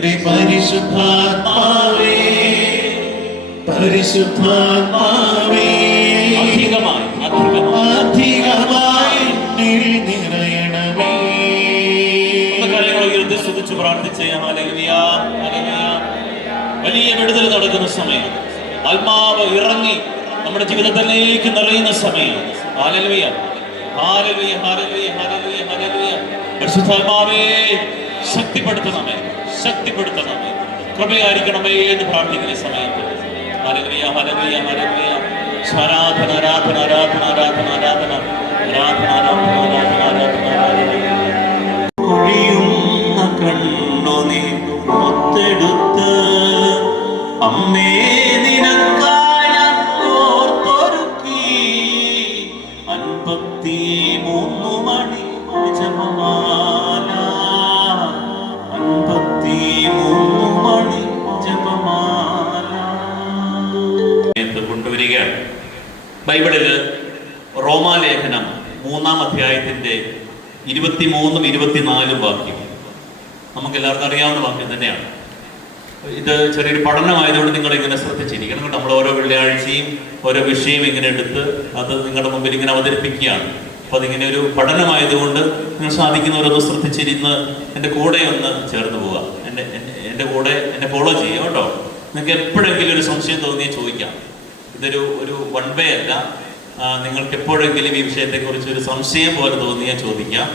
എന്റെ പരിശുദ്ധാത്മാവേ പരിശുദ്ധാത്മാവേ അധികമായി നിറയണമേ. കാര്യങ്ങൾ ഉയർത്തി സ്തുതിച്ച് പ്രാർത്ഥിച്ച് ഹല്ലേലൂയ ഹല്ലേലൂയ. വലിയ വിടുതൽ നടക്കുന്ന സമയം, ആത്മാവ് ഇറങ്ങി നമ്മുടെ ജീവിതത്തിലേക്ക് നിറയുന്ന സമയം. Hallelujah hallelujah hallelujah hallelujah hallelujah. പരിശുദ്ധാത്മാവേ ശക്തിപ്പെടുത്തണമേ, ശക്തിപ്പെടുത്തണമേ, കൃപയായിരിക്കണമേ എന്ന് പ്രാർത്ഥിക്കുന്ന സമയത്ത് ഹല്ലേലൂയ ഹല്ലേലൂയ ഹല്ലേലൂയ. ആരാധന ആരാധന ആരാധന ആരാധന ആരാധന ആരാധന ആരാധന ആരാധന ആരാധന ആരാധന. ഒഴിയുന്ന കണ്ണുനീർ മുത്തെടുത്ത് അമ്മേ നിനക്കായി ഞാൻ ഓർത്തൊരുക്കി 53 മണി ജപമാല 53 മണി ജപമാല കൊണ്ടുവരികയാണ്. ബൈബിളില് റോമാലേഖനം 3-ാം അധ്യായത്തിന്റെ 23-ഉം 24-ഉം വാക്യം നമുക്ക് എല്ലാവർക്കും അറിയാവുന്ന വാക്യം തന്നെയാണ്. ഇത് ചെറിയൊരു പഠനമായതുകൊണ്ട് നിങ്ങൾ ഇങ്ങനെ ശ്രദ്ധിച്ചിരിക്കണം. നമ്മൾ ഓരോ വെള്ളിയാഴ്ചയും ഓരോ വിഷയം ഇങ്ങനെ എടുത്ത് അത് നിങ്ങളുടെ മുമ്പിൽ ഇങ്ങനെ അവതരിപ്പിക്കുകയാണ്. അപ്പോൾ അതിങ്ങനെ ഒരു പഠനമായതുകൊണ്ട് നിങ്ങൾ സാധിക്കുന്നവരൊന്ന് ശ്രദ്ധിച്ചിരുന്ന് എൻ്റെ കൂടെ ഒന്ന് ചേർന്ന് പോവുക. എൻ്റെ കൂടെ എന്നെ ഫോളോ ചെയ്യുക കേട്ടോ. നിങ്ങൾക്ക് എപ്പോഴെങ്കിലും ഒരു സംശയം തോന്നിയാൽ ചോദിക്കാം. ഇതൊരു വൺ വേ അല്ല. നിങ്ങൾക്ക് എപ്പോഴെങ്കിലും ഈ വിഷയത്തെക്കുറിച്ച് ഒരു സംശയം പോലെ തോന്നിയാൽ ചോദിക്കാം.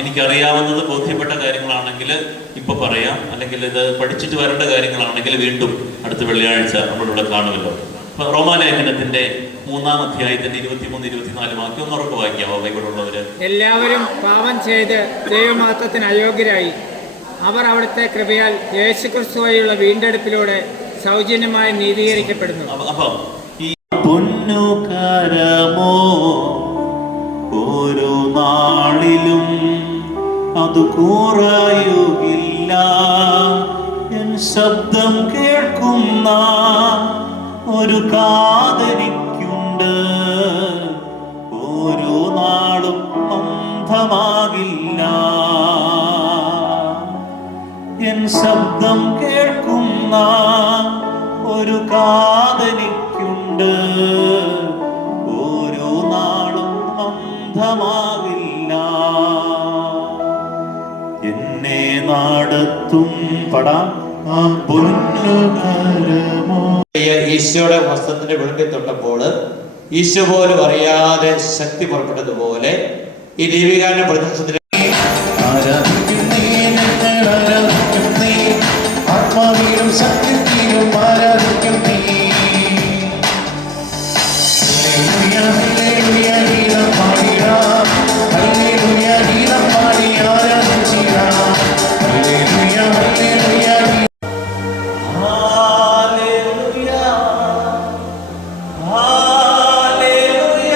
എനിക്കറിയാവുന്നത് ബോധ്യപ്പെട്ട കാര്യങ്ങളാണെങ്കിൽ ഇപ്പൊ പറയാം, അല്ലെങ്കിൽ ഇത് പഠിച്ചിട്ട് വരേണ്ട കാര്യങ്ങളാണെങ്കിൽ വീണ്ടും അടുത്ത വെള്ളിയാഴ്ച നമ്മളിവിടെ കാണുമല്ലോ. അപ്പൊ റോമാലേഖനത്തിന്റെ 3-ാം അധ്യായത്തിന്റെ 23-24 വാക്യം ഒന്ന് ഉറപ്പ് വായിക്കാമോ ബൈബിളുള്ളവര്? എല്ലാവരും പാപം ചെയ്ത് ദൈവമാത്രത്തിന് അയോഗ്യരായി അവർ അവിടുത്തെ കൃപയാൽ യേശുക്രിസ്തു വഴിയുള്ള വീണ്ടെടുപ്പിലൂടെ സൗജന്യമായി നീതീകരിക്കപ്പെടുന്നു. അപ്പൊ പൊന്നുകരമോ ഓരോ നാളിലും അത് കുറയുകില്ല. എൻ ശബ്ദം കേൾക്കുന്ന ഒരു കാതനിക്കുണ്ട്. ഓരോ നാളും അന്ധമാകില്ല. എൻ ശബ്ദം കേൾക്കുന്ന ഒരു കാതനിക്കുണ്ട്. ഓരോ നാളും അന്ധമാകില്ല. എന്നെ നടത്തും പടാം പൊന്നുകരമോ. ഈശോയുടെ വസ്ത്രത്തിന്റെ വിളക്കിൽ തൊട്ടപ്പോൾ ഈശോ പോലും അറിയാതെ ശക്തി പുറപ്പെട്ടതുപോലെ ഈ ദൈവികാരുടെ പ്രദർശനത്തിന് ആത്മാവിലും സത്യത്തിലും ആരാധിക്കും നീ. ഹല്ലേലൂയ ഗീതം പാടിടാം, ഹല്ലേലൂയ ഗീതം പാടി ആരാധിച്ചിടാം. Hallelujah hallelujah hallelujah hallelujah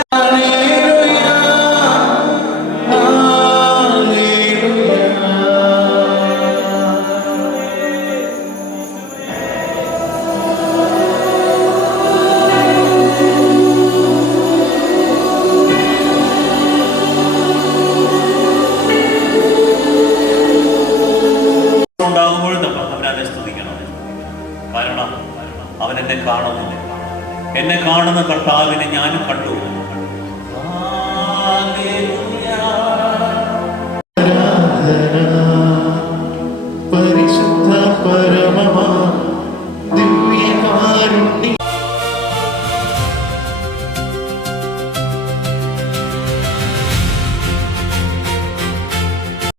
hallelujah കാരണം അവൻ എന്നെ കാണുന്നു. എന്നെ കാണുന്ന കർത്താവിനെ ഞാനും കണ്ടു. ഹല്ലേലൂയ